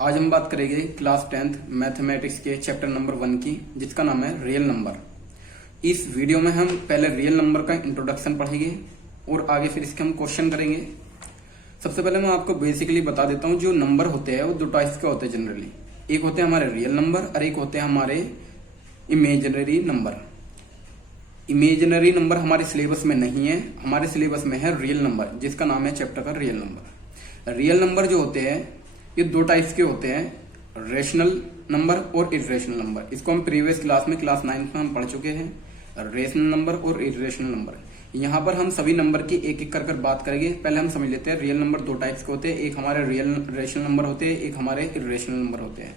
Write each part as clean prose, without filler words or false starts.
आज हम बात करेंगे क्लास 10th मैथमेटिक्स के चैप्टर नंबर 1 की, जिसका नाम है रियल नंबर। इस वीडियो में हम पहले रियल नंबर का इंट्रोडक्शन पढ़ेंगे और आगे फिर इसके हम क्वेश्चन करेंगे। सबसे पहले मैं आपको बेसिकली बता देता हूँ, जो नंबर होते हैं वो दो टाइप्स के होते हैं जनरली। एक होते हैं हमारे रियल नंबर और एक होते हैं हमारे इमेजिनरी नंबर। इमेजिनरी नंबर हमारे सिलेबस में नहीं है, हमारे सिलेबस में है रियल नंबर, जिसका नाम है चैप्टर का रियल नंबर। रियल नंबर जो होते हैं ये दो टाइप्स के होते हैं, रेशनल नंबर और इरेशनल नंबर। इसको हम प्रीवियस क्लास में क्लास 9 में हम पढ़ चुके हैं, रेशनल नंबर और इरेशनल नंबर। यहाँ पर हम सभी नंबर की एक एक कर बात करेंगे। पहले हम समझ लेते हैं रियल नंबर दो टाइप्स के होते हैं, एक हमारे रियल रेशनल नंबर होते हैं, एक हमारे इरेशनल नंबर होते हैं।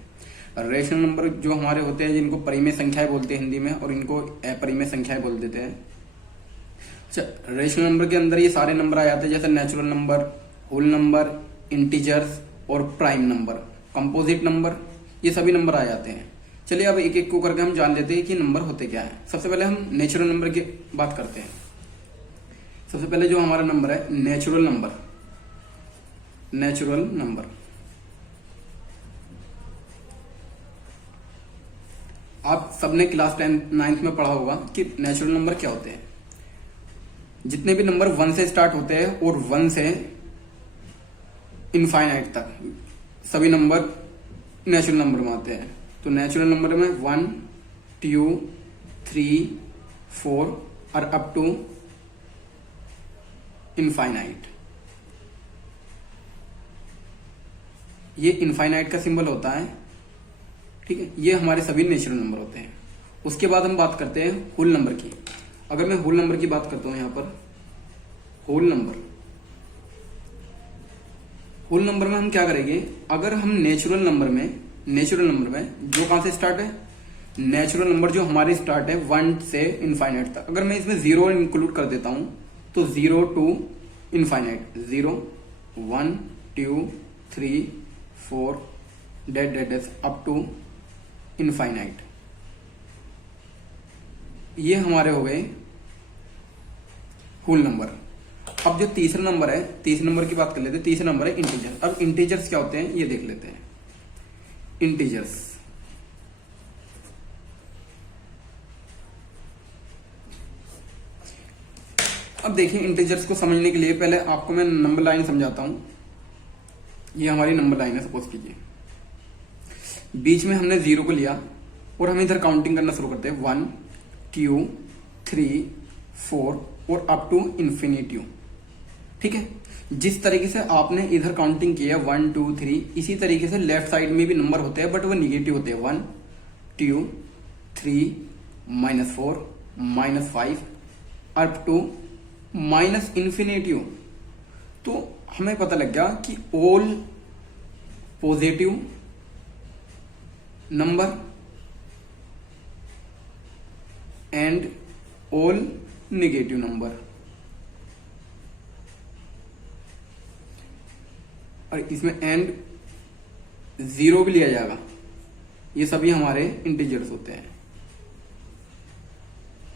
रेशनल नंबर जो हमारे होते हैं जिनको परिमेय संख्याएं बोलते हैं हिंदी में, और इनको अपरिमेय संख्याएं बोल देते हैं। अच्छा, रेशनल नंबर के अंदर ये सारे नंबर आ जाते हैं, जैसे natural number, whole number, integers और प्राइम नंबर, कंपोजिट नंबर, ये सभी नंबर आ जाते हैं। चलिए अब एक एक को करके हम जान लेते हैं कि नंबर होते क्या है। सबसे पहले हम नेचुरल नंबर की बात करते हैं। सबसे पहले जो हमारा नंबर है नेचुरल नंबर। नेचुरल नंबर आप सबने क्लास 9th में पढ़ा होगा कि नेचुरल नंबर क्या होते हैं। जितने भी नंबर 1 से स्टार्ट होते हैं और 1 से इनफाइनाइट तक सभी नंबर नेचुरल नंबर में आते हैं। तो नेचुरल नंबर में 1, 2, 3, 4 और अप टू इनफाइनाइट। ये इनफाइनाइट का सिंबल होता है, ठीक है। ये हमारे सभी नेचुरल नंबर होते हैं। उसके बाद हम बात करते हैं होल नंबर की। अगर मैं होल नंबर की बात करता हूं, यहां पर होल नंबर में हम क्या करेंगे, अगर हम नेचुरल नंबर में जो कहां से स्टार्ट है, नेचुरल नंबर जो हमारी स्टार्ट है 1 से इनफाइनाइट तक, अगर मैं इसमें 0 इंक्लूड कर देता हूं तो 0 to infinite, 0, 1, 2, 3, 4 dead up to infinite. ये हमारे हो गए होल नंबर। अब जो तीसरा नंबर है, तीसरे नंबर की बात कर लेते हैं। तीसरा नंबर है इंटीजर। अब इंटीजर्स क्या होते हैं ये देख लेते हैं। इंटीजर्स अब देखिए, इंटीजर्स को समझने के लिए पहले आपको मैं नंबर लाइन समझाता हूं। ये हमारी नंबर लाइन है, सपोज कीजिए बीच में हमने 0 को लिया और हम इधर काउंटिंग करना शुरू करते हैं 1, 2, 3, 4 और अप टू इन्फिनिटी, ठीक है। जिस तरीके से आपने इधर काउंटिंग किया 1, 2, 3, इसी तरीके से लेफ्ट साइड में भी नंबर होते हैं, बट वो निगेटिव होते हैं। 1, 2, 3, -4, -5 अप टू -इन्फिनिटी। तो हमें पता लग गया कि all positive number and all negative number, और इसमें एंड 0 भी लिया जाएगा, ये सभी हमारे इंटीजर्स होते हैं।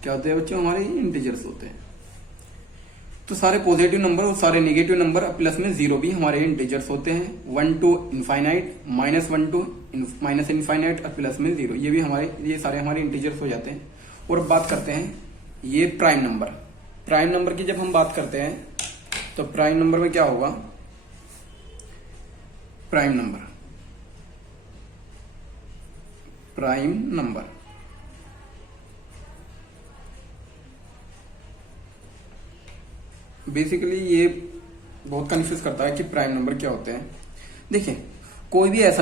क्या होते हैं बच्चों, हमारे इंटीजर्स होते हैं। तो सारे पॉजिटिव नंबर और सारे नेगेटिव नंबर प्लस में 0 भी हमारे इंटीजर्स होते हैं। 1 to infinite, -1 to minus infinite और प्लस में 0, ये भी हमारे, ये सारे हमारे इंटीजर्स हो जाते हैं। और बात करते हैं ये प्राइम नंबर। प्राइम नंबर की जब हम बात करते हैं तो प्राइम नंबर में क्या होगा, प्राइम नंबर बेसिकली ये बहुत कंफ्यूज करता है कि प्राइम नंबर क्या होते हैं। देखिए, कोई भी ऐसा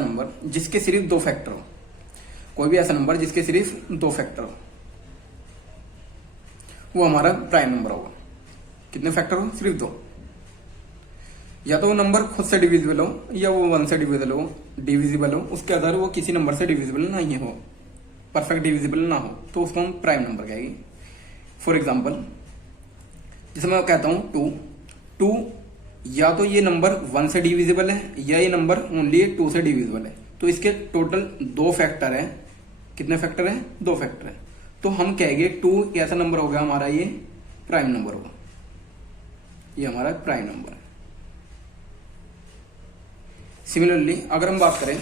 नंबर जिसके सिर्फ 2 फैक्टर हो, वो हमारा प्राइम नंबर होगा। कितने फैक्टर हो, सिर्फ 2। या तो वो नंबर खुद से डिविजिबल हो या वो 1 से डिविजिबल हो, उसके अदर वो किसी नंबर से डिविजिबल नहीं हो, परफेक्ट डिविजिबल ना हो, तो उसको हम प्राइम नंबर कहेंगे। फॉर एग्जाम्पल, जैसे मैं कहता हूं 2, या तो ये नंबर 1 से डिविजिबल है या ये नंबर ओनली 2 से डिविजिबल है, तो इसके टोटल 2 फैक्टर है। कितने फैक्टर है, 2 फैक्टर है। तो हम कहेंगे 2 ऐसा नंबर होगा हमारा, ये प्राइम नंबर होगा, ये हमारा प्राइम नंबर है। सिमिलरली अगर हम बात करें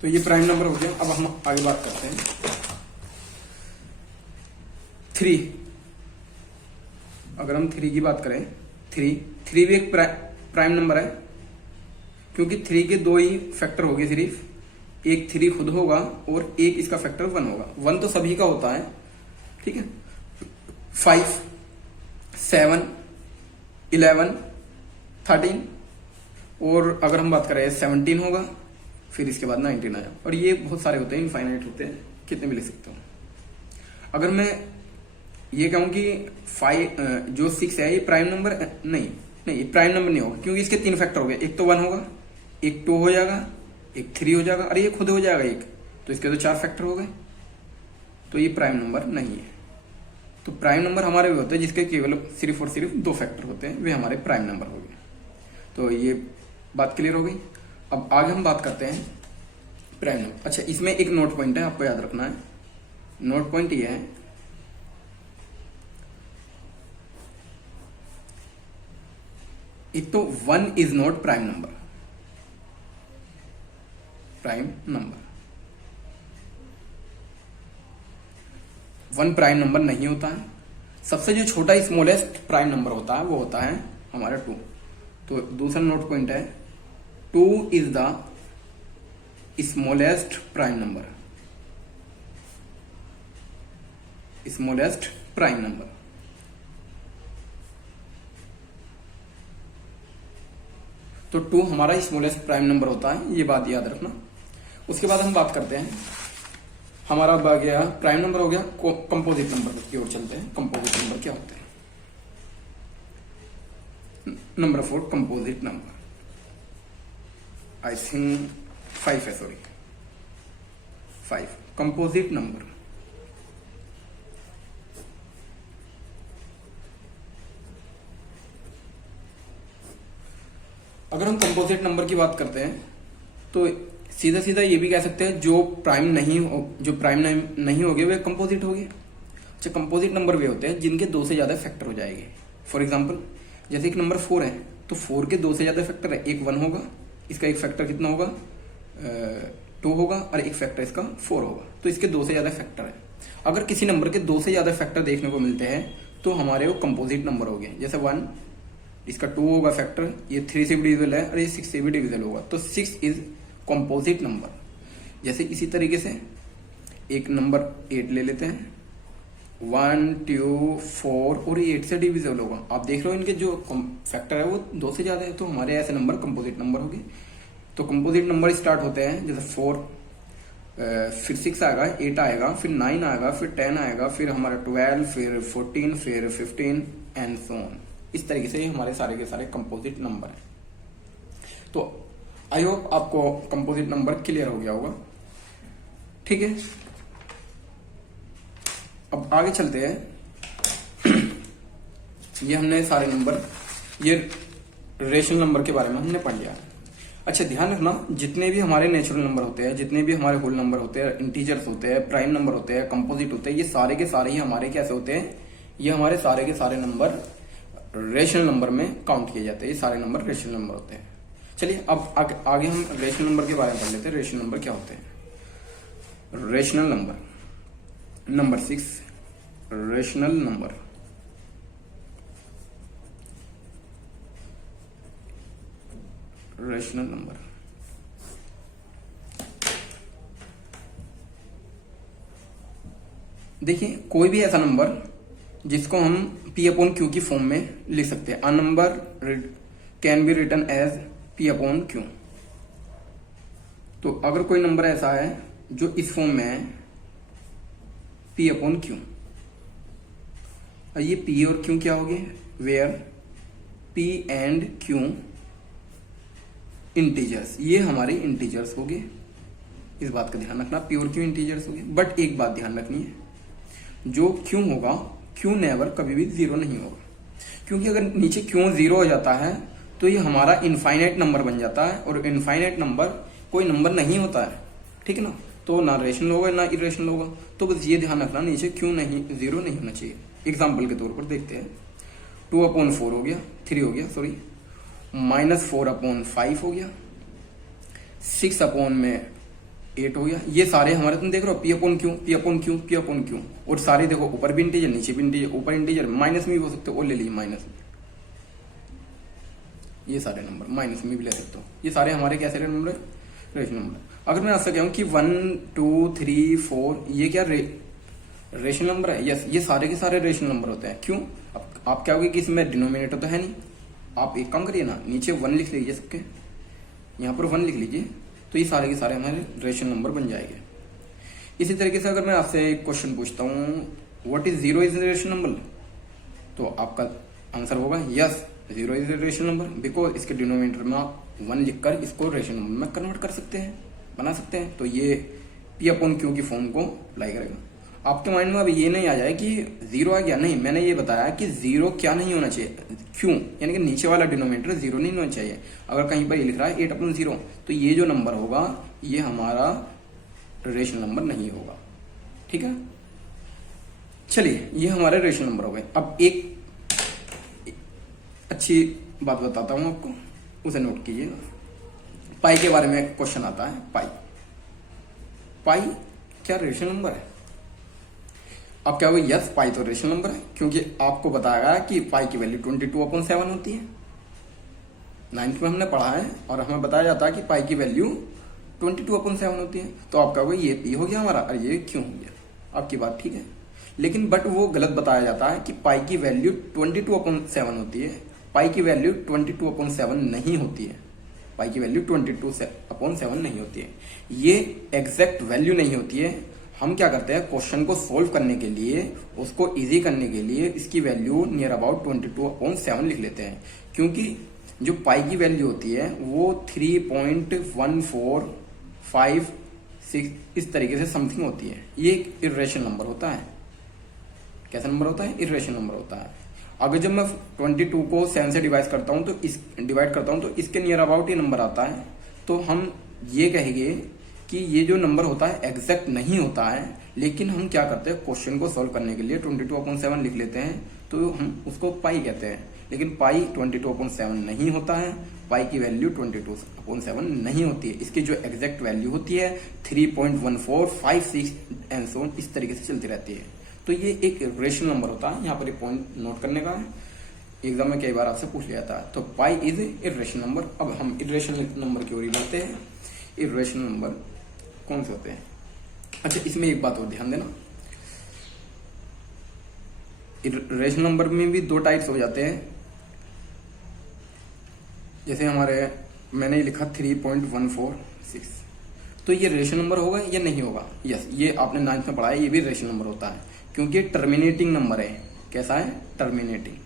तो ये प्राइम नंबर हो गया। अब हम आगे बात करते हैं 3। अगर हम 3 की बात करें, 3 भी एक प्राइम नंबर है, क्योंकि 3 के 2 ही फैक्टर हो गए सिर्फ, एक 3 खुद होगा और एक इसका फैक्टर 1 होगा। 1 तो सभी का होता है, ठीक है। 5, 7, 11, 13 और अगर हम बात करें 17 होगा, फिर इसके बाद 19 आया। और ये बहुत सारे होते हैं, इनफाइनाइट होते हैं, कितने भी ले सकते हो। अगर मैं ये कहूं कि 5 जो 6 है ये प्राइम नंबर नहीं, ये प्राइम नंबर नहीं होगा, क्योंकि इसके 3 फैक्टर हो गए, एक तो 1 होगा, एक 2 हो जाएगा, एक 3 हो जाएगा, अरे ये खुद हो जाएगा एक, तो इसके तो 4 फैक्टर हो गए, तो ये प्राइम नंबर नहीं है। तो प्राइम नंबर हमारे वे होते हैं जिसके केवल सिर्फ और सिर्फ 2 फैक्टर होते हैं, वे हमारे प्राइम नंबर हो गए। तो ये बात क्लियर हो गई। अब आगे हम बात करते हैं प्राइम नंबर। अच्छा, इसमें एक नोट पॉइंट है, आपको याद रखना है। नोट पॉइंट ये है, एक तो 1 is not prime number. Prime number 1 prime number नहीं होता है। सबसे जो छोटा स्मॉलेस्ट प्राइम नंबर होता है वो होता है हमारा 2। तो दूसरा नोट पॉइंट है 2 is the smallest prime number. Smallest prime number. तो 2 हमारा स्मॉलेस्ट प्राइम नंबर होता है, ये बात याद रखना। उसके बाद हम बात करते हैं, हमारा आ गया प्राइम नंबर हो गया, कंपोजिट नंबर की ओर चलते हैं। कंपोजिट नंबर क्या होते हैं? Number 4 composite number. I think 5 है, सॉरी 5 कंपोजिट नंबर। अगर हम कंपोजिट नंबर की बात करते हैं तो सीधा सीधा ये भी कह सकते हैं जो प्राइम नहीं हो गए वे कंपोजिट हो गए। अच्छा, कंपोजिट नंबर वे होते हैं जिनके 2 से ज्यादा फैक्टर हो जाएंगे। फॉर एग्जांपल, जैसे एक नंबर 4 है तो 4 के 2 से ज्यादा फैक्टर है, एक 1 होगा, इसका एक फैक्टर कितना होगा 2 होगा, और एक फैक्टर इसका 4 होगा, तो इसके 2 से ज्यादा फैक्टर है। अगर किसी नंबर के 2 से ज्यादा फैक्टर देखने को मिलते हैं तो हमारे वो कंपोजिट नंबर हो गए। जैसे 1, इसका 2 होगा फैक्टर, ये 3 से भी डिविजिबल है और ये 6 से भी डिविजिबल होगा, तो 6 इज कंपोजिट नंबर। जैसे इसी तरीके से एक नंबर 8 ले लेते हैं, 1, 2, 4 और 8 से डिविजिबल होगा। आप देख रहे हो इनके जो फैक्टर है वो 2 से ज्यादा है, तो हमारे ऐसे नंबर कंपोजिट नंबर हो गए। तो कंपोजिट नंबर स्टार्ट होते हैं जैसे 4, फिर 6 आएगा, 8 आएगा, फिर 9 आएगा, फिर 10 आएगा, फिर हमारा 12, फिर 14, फिर 15 एंड सो ऑन। इस तरीके से हमारे सारे के सारे कंपोजिट नंबर हैं। तो आई होप आपको कंपोजिट नंबर क्लियर हो गया होगा, ठीक है। अब आगे चलते हैं। ये हमने सारे नंबर, ये रेशनल नंबर के बारे में हमने पढ़ लिया। अच्छा, ध्यान रखना, जितने भी हमारे नेचुरल नंबर होते हैं, जितने भी हमारे होल नंबर होते हैं, इंटीजर्स होते हैं, प्राइम नंबर होते हैं, कंपोजिट होते हैं, ये सारे के सारे ही हमारे कैसे होते हैं, ये हमारे सारे के सारे नंबर रेशनल नंबर में काउंट किए जाते हैं। ये सारे नंबर रेशनल नंबर होते हैं। चलिए अब आगे हम रेशनल नंबर के बारे में पढ़ लेते हैं। रेशनल नंबर क्या होते हैं? Rational number 6 rational number. Rational number देखिए, कोई भी ऐसा नंबर जिसको हम P/Q की फॉर्म में लिख सकते हैं। A number can be written as P/Q। तो अगर कोई नंबर ऐसा है जो इस फॉर्म में है P/Q, ये P और Q क्या हो गए? Where P and Q integers, ये हमारे इंटीजर्स हो गए। इस बात का ध्यान रखना, P और Q इंटीजर्स हो गए। बट एक बात ध्यान रखनी है, जो Q होगा, Q नेवर कभी भी 0 नहीं होगा, क्योंकि अगर नीचे Q 0 हो जाता है तो ये हमारा इनफाइनाइट नंबर बन जाता है, और इनफाइनाइट नंबर कोई नंबर नहीं होता है, ठीक है ना। तो ना रेशनल होगा ना इरेशनल होगा। तो बस ये ध्यान रखना, नीचे Q नहीं 0 नहीं होना चाहिए। एग्जाम्पल के तौर पर देखते हैं, 2/4 हो गया, 3 हो गया, सॉरी, -4/5 हो गया, 6/8 हो गया। ये सारे हमारे तुम देख रहे हो P/Q और सारे देखो ऊपर भी इंटीजर नीचे भी इंटीजर, ऊपर इंटीजर माइनस में भी हो सकते हो, और ले लीजिए माइनस में, ये सारे नंबर माइनस में भी ले सकते हो। ये सारे हमारे कैसे नंबर है? Rational number. अगर मैं आपसे कहूं कि 1 2 3 4 ये क्या रेशनल नंबर है? यस, ये सारे के सारे रेशनल नंबर होते हैं। क्यों? अब आप क्या होगे कि इसमें डिनोमिनेटर तो है नहीं, आप एक काम करिए ना, नीचे 1 लिख लीजिए सबके, यहाँ पर 1 लिख लीजिए, तो ये सारे के सारे हमारे रेशनल नंबर बन जाएंगे। इसी तरीके से अगर मैं आपसे एक क्वेश्चन पूछता हूँ, what is 0 is rational number, तो आपका आंसर होगा yes, 0 is rational number, because इसके डिनोमिनेटर में आप 1 लिखकर इसको रेशनल नंबर में कन्वर्ट कर सकते हैं, बना सकते हैं। तो ये P/Q की फॉर्म को अप्लाई करेगा। आपके माइंड में अब ये नहीं आ जाए कि 0 आ गया, नहीं, मैंने ये बताया कि 0 क्या नहीं होना चाहिए, क्यों, यानी कि नीचे वाला डिनोमिनेटर 0 नहीं होना चाहिए। अगर कहीं पर ये लिख रहा है 8/0, तो ये जो नंबर होगा ये हमारा रेशनल नंबर नहीं होगा। ठीक है, चलिए ये हमारे रेशनल नंबर हो गए। अब एक अच्छी बात बताता हूं आपको, उसे नोट कीजिएगा। पाई के बारे में क्वेश्चन आता है। पाई क्या रेशनल नंबर है? अब क्या होगा? यस, पाई तो रेशनल नंबर है, क्योंकि आपको बताया कि पाई की वैल्यू 22/7 होती है। 9th में हमने पढ़ा है और हमें बताया जाता है कि पाई की वैल्यू 22/7 होती है। तो आप कहोगे ये पी हो गया हमारा और ये क्यों हो गया? आपकी बात ठीक है, लेकिन बट वो गलत बताया जाता है कि पाई की वैल्यू 22/7 होती है। पाई की वैल्यू 22/7 नहीं होती है, पाई की वैल्यू 22/7 नहीं होती है, ये एग्जैक्ट वैल्यू नहीं होती है। हम क्या करते हैं, क्वेश्चन को सोल्व करने के लिए, उसको इजी करने के लिए इसकी वैल्यू नियर अबाउट 22/7 लिख लेते हैं, क्योंकि जो पाई की वैल्यू होती है वो 3.1456 इस तरीके से समथिंग होती है। ये एक इर्रेशनल नंबर होता है। कैसा नंबर होता है? इर्रेशनल नंबर होता है। अगर जब मैं 22 को 7 से डिवाइड करता हूं तो इसके नियर अबाउट ये नंबर आता है, तो हम ये कहेंगे कि ये जो नंबर होता है एग्जैक्ट नहीं होता है। लेकिन हम क्या करते हैं, क्वेश्चन को सॉल्व करने के लिए 22/7 लिख लेते हैं, तो हम उसको पाई कहते हैं। लेकिन पाई 22/7 नहीं होता है, पाई की वैल्यू 22/7 नहीं होती है। इसकी जो एग्जैक्ट वैल्यू होती है 3.1456 एंड सो ऑन, इस तरीके से चलती रहती है। तो ये एक रेशनल नंबर होता है। यहाँ पर एक पॉइंट नोट करने का है, एग्जाम में कई बार आपसे पूछ लिया था। तो पाई इज इर्रेशनल नंबर। अब हम इर्रेशनल नंबर की ओर बढ़ते हैं। इर्रेशनल नंबर कौन से होते हैं? अच्छा, इसमें एक बात और ध्यान देना, इर्रेशनल नंबर में भी 2 टाइप्स हो जाते हैं। जैसे हमारे मैंने लिखा 3.146, तो ये रेशनल नंबर होगा या नहीं होगा? यस, ये आपने 9th में पढ़ा है, ये भी रेशनल नंबर होता है, क्योंकि टर्मिनेटिंग नंबर है। कैसा है? टर्मिनेटिंग।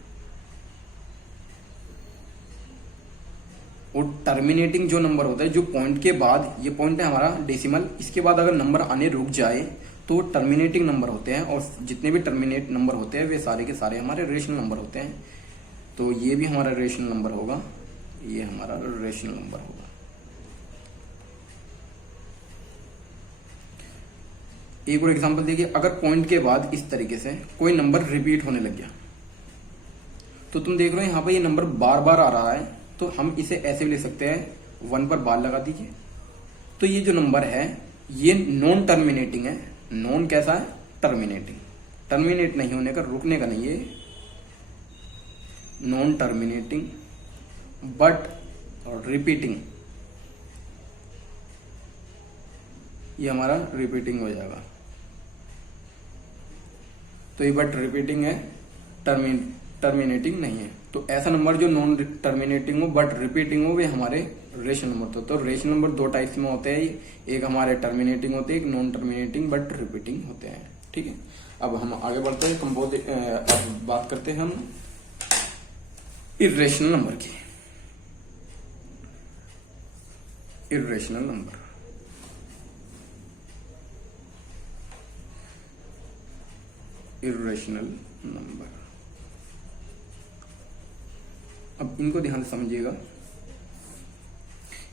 और टर्मिनेटिंग जो नंबर होता है, जो पॉइंट के बाद, ये पॉइंट है हमारा डेसिमल, इसके बाद अगर नंबर आने रुक जाए तो टर्मिनेटिंग नंबर होते हैं। और जितने भी टर्मिनेट नंबर होते हैं वे सारे के सारे हमारे रेशनल नंबर होते हैं। तो ये भी हमारा रेशनल नंबर होगा, ये हमारा रेशनल नंबर होगा। एक और एग्जांपल देखिए, अगर पॉइंट के बाद इस तरीके से कोई नंबर रिपीट होने लग गया, तो तुम देख रहे हो यहाँ पर ये नंबर बार बार आ रहा है, तो हम इसे ऐसे भी लिख सकते हैं, 1 पर बार लगा दीजिए। तो ये जो नंबर है ये नॉन टर्मिनेटिंग है। नॉन कैसा है? टर्मिनेटिंग। टर्मिनेट नहीं होने का, रुकने का नहीं, है नॉन टर्मिनेटिंग बट रिपीटिंग। ये हमारा रिपीटिंग हो जाएगा। तो ये बट रिपीटिंग है, टर्मिनेटिंग नहीं है। तो ऐसा नंबर जो नॉन टर्मिनेटिंग हो बट रिपीटिंग हो, वे हमारे रेशनल नंबर होते हैं। तो रेशनल नंबर 2 टाइप्स में होते हैं, एक हमारे टर्मिनेटिंग होते हैं, एक नॉन टर्मिनेटिंग बट रिपीटिंग होते हैं। ठीक है, अब हम आगे बढ़ते हैं। अब बात करते हैं हम इर्रेशनल नंबर की। इर्रेशनल नंबर, इर्रेशनल नंबर, अब इनको ध्यान से समझिएगा।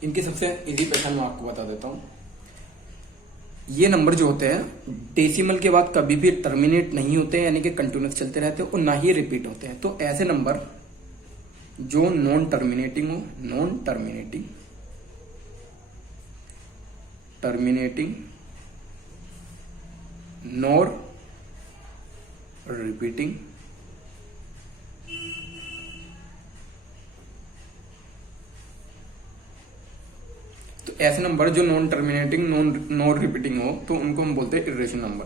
इनकी सबसे इजी पहचान मैं आपको बता देता हूं। ये नंबर जो होते हैं डेसिमल के बाद कभी भी टर्मिनेट नहीं होते हैं, यानी कि कंटिन्यूस चलते रहते हैं, और ना ही रिपीट होते हैं। तो ऐसे नंबर जो नॉन टर्मिनेटिंग हो, non terminating, terminating, nor repeating, तो ऐसे नंबर जो नॉन टर्मिनेटिंग, नॉन रिपीटिंग हो तो उनको हम बोलते हैं इर्रेशनल नंबर।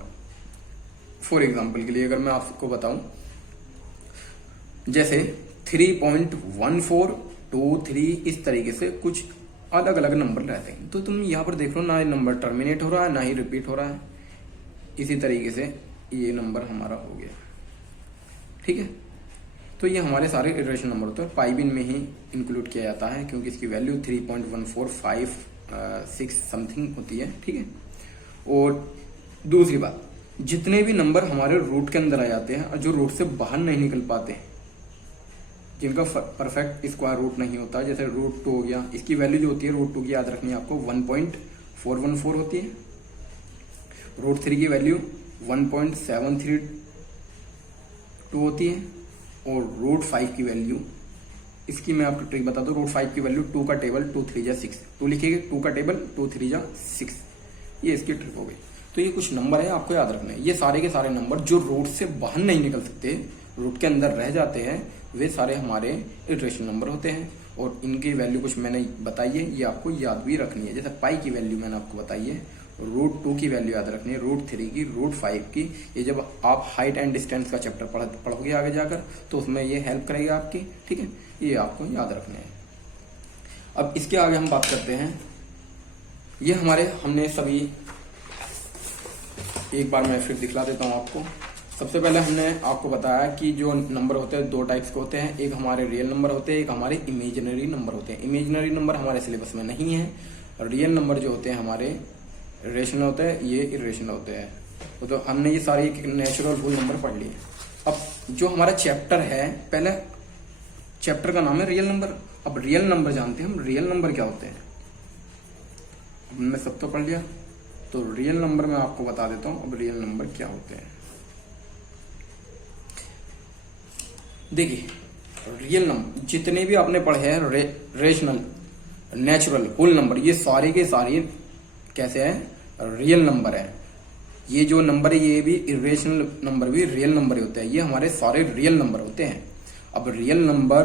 फॉर एग्जाम्पल के लिए अगर मैं आपको बताऊं, जैसे 3.1423 इस तरीके से कुछ अलग अलग नंबर रहते हैं, तो तुम यहां पर देख लो ना ये नंबर टर्मिनेट हो रहा है ना ही रिपीट हो रहा है। इसी तरीके से ये नंबर हमारा हो गया, ठीक है। तो ये हमारे सारे इर्रेशनल नंबर होते हैं। पाई भी इनमें ही इंक्लूड किया जाता है क्योंकि इसकी वैल्यू 3.1456 समथिंग होती है, ठीक है। और दूसरी बात, जितने भी नंबर हमारे रूट के अंदर आ जाते हैं और जो रूट से बाहर नहीं निकल पाते, जिनका परफेक्ट स्क्वायर रूट नहीं होता, जैसे रूट 2 हो गया, इसकी वैल्यू जो होती है रूट 2 की याद रखनी है आपको 1.414 होती है। रूट 3 की वैल्यू 1.732 होती है। और रूट 5 की वैल्यू, इसकी मैं आपको ट्रिक बता दूं, रूट 5 की वैल्यू 2 का टेबल 2 3 जा 6, 2 लिखिएगा 2 का टेबल 2 3 जा 6, ये इसकी ट्रिक हो गई। तो ये कुछ नंबर है आपको याद रखने हैं। ये सारे के सारे नंबर जो रूट से बाहर नहीं निकल सकते, रूट के अंदर रह जाते हैं, वे सारे हमारे इटरेशन नंबर होते हैं। और इनकी वैल्यू कुछ मैंने बताई है, ये आपको याद भी रखनी है। जैसे पाई की वैल्यू मैंने आपको बताई है, रूट 2 की वैल्यू याद रखनी है, रूट 3 की, रूट 5 की। ये जब आप हाइट एंड डिस्टेंस का चैप्टर पढ़ोगे आगे जाकर तो उसमें ये हेल्प करेगी आपकी, ठीक है। ये आपको याद रखने हैं। अब इसके आगे हम बात करते हैं, ये हमारे हमने सभी, एक बार मैं फिर दिखला देता हूं आपको। सबसे पहले हमने आपको बताया कि जो नंबर होते हैं 2 टाइप्स के होते हैं, एक हमारे रियल नंबर होते हैं, एक हमारे इमेजिनरी नंबर होते हैं। इमेजिनरी नंबर हमारे सिलेबस में नहीं है। रियल नंबर जो होते हैं हमारे रेशनल होते हैं, ये इरेशनल होते हैं। तो हमने ये सारी नेचुरल रूल नंबर पढ़ लिए। अब जो हमारा चैप्टर है, पहले चैप्टर का नाम है रियल नंबर। अब रियल नंबर जानते हैं हम, रियल नंबर क्या होते हैं हमने सब तो पढ़ लिया। तो रियल नंबर मैं आपको बता देता हूं अब रियल नंबर क्या होते हैं। देखिए, रियल नंबर जितने भी आपने पढ़े हैं, रेशनल, नेचुरल, होल नंबर, ये सारे के सारे कैसे हैं, रियल नंबर है। ये जो नंबर है ये भी इरेशनल नंबर भी रियल नंबर ही होते हैं। ये हमारे सारे रियल नंबर होते हैं। अब रियल नंबर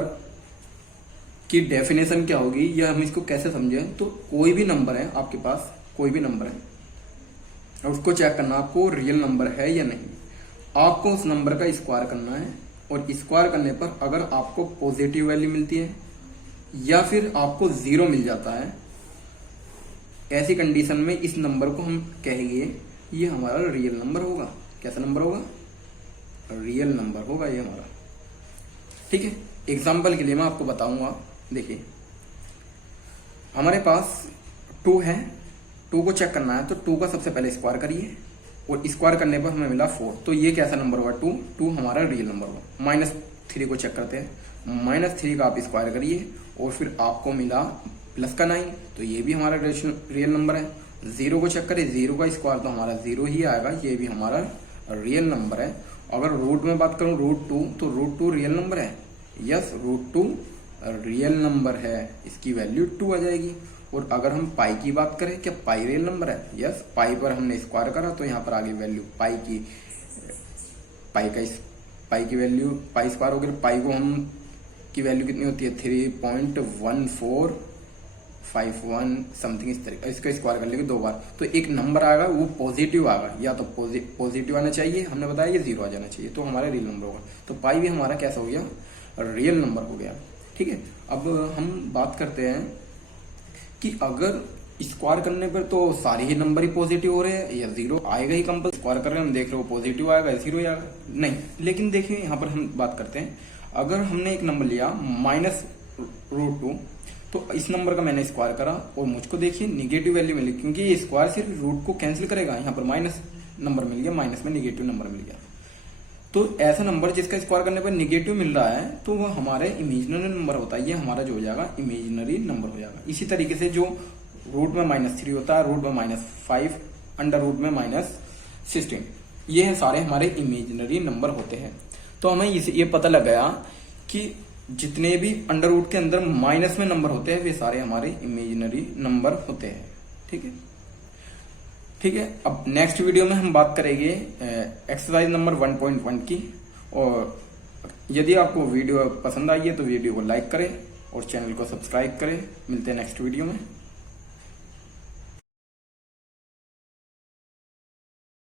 की डेफिनेशन क्या होगी, या हम इसको कैसे समझें, तो कोई भी नंबर है आपके पास, कोई भी नंबर है, उसको चेक करना आपको रियल नंबर है या नहीं। आपको उस नंबर का स्क्वायर करना है, और स्क्वायर करने पर अगर आपको पॉजिटिव वैल्यू मिलती है या फिर आपको 0 मिल जाता है, ऐसी कंडीशन में इस नंबर को हम कहेंगे ये हमारा रियल नंबर होगा। कैसा नंबर होगा, रियल नंबर होगा ये हमारा, ठीक है। एग्जाम्पल के लिए मैं आपको बताऊंगा। देखिए, हमारे पास 2 है, 2 को चेक करना है तो 2 का सबसे पहले स्क्वायर करिए, और स्क्वायर करने पर हमें मिला 4, तो ये कैसा नंबर हुआ, 2 हमारा रियल नंबर हुआ। -3 को चेक करते हैं, -3 का आप स्क्वायर करिए और फिर आपको मिला प्लस का 9, तो ये भी हमारा रियल नंबर है। 0 को चेक करें, 0 का स्क्वायर तो हमारा 0 ही आएगा, ये भी हमारा रियल नंबर है। अगर रूट में बात करूं √2, तो √2 रियल नंबर है। यस, √2 रियल नंबर है, इसकी वैल्यू 2 आ जाएगी। और अगर हम पाई की बात करें, क्या पाई रियल नंबर है? यस, पाई पर हमने स्क्वायर करा तो यहाँ पर आगे वैल्यू पाई की वैल्यू पाई स्क्वायर हो गया। पाई को हम की वैल्यू कितनी होती है, 3.1451 समथिंग, इस तरीके। इसका स्क्वायर कर लेंगे 2 बार तो एक नंबर आएगा, वो पॉजिटिव आएगा, या तो पॉजिटिव आना चाहिए, हमने बताया ये 0 आ जाना चाहिए, तो हमारा रियल नंबर होगा। तो पाई भी हमारा कैसा हो गया, रियल नंबर हो गया, ठीक है। अब हम बात करते हैं कि अगर स्क्वायर करने पर तो सारे ही नंबर ही पॉजिटिव हो रहे हैं, या 0 आएगा ही कंपल्सरी। स्क्वायर कर रहे हैं, हम देख रहे हो पॉजिटिव आएगा, 0 आएगा नहीं। लेकिन देखिए यहाँ पर हम बात करते हैं, अगर हमने एक नंबर लिया -√2, तो इस नंबर का मैंने स्क्वायर करा और मुझको देखिए निगेटिव वैल्यू मिली, क्योंकि ये स्क्वायर सिर्फ रूट को कैंसिल करेगा। यहाँ पर माइनस नंबर मिल गया, माइनस में निगेटिव नंबर मिल गया। तो ऐसा नंबर जिसका स्क्वायर करने पर निगेटिव मिल रहा है, तो वह हमारे इमेजिनरी नंबर होता है। ये हमारा जो हो जाएगा इमेजिनरी नंबर हो जाएगा। इसी तरीके से जो रूट में -3 होता है, रूट में -5, अंडर रूट में -16, ये सारे हमारे इमेजिनरी नंबर होते हैं। तो हमें ये पता लग गया कि जितने भी अंडर रूट के अंदर माइनस में नंबर होते हैं वे सारे हमारे इमेजिनरी नंबर होते हैं। ठीक है, ठीक है। अब नेक्स्ट वीडियो में हम बात करेंगे एक्सरसाइज नंबर 1.1 की। और यदि आपको वीडियो पसंद आई है तो वीडियो को लाइक करें और चैनल को सब्सक्राइब करें। मिलते हैं नेक्स्ट वीडियो में।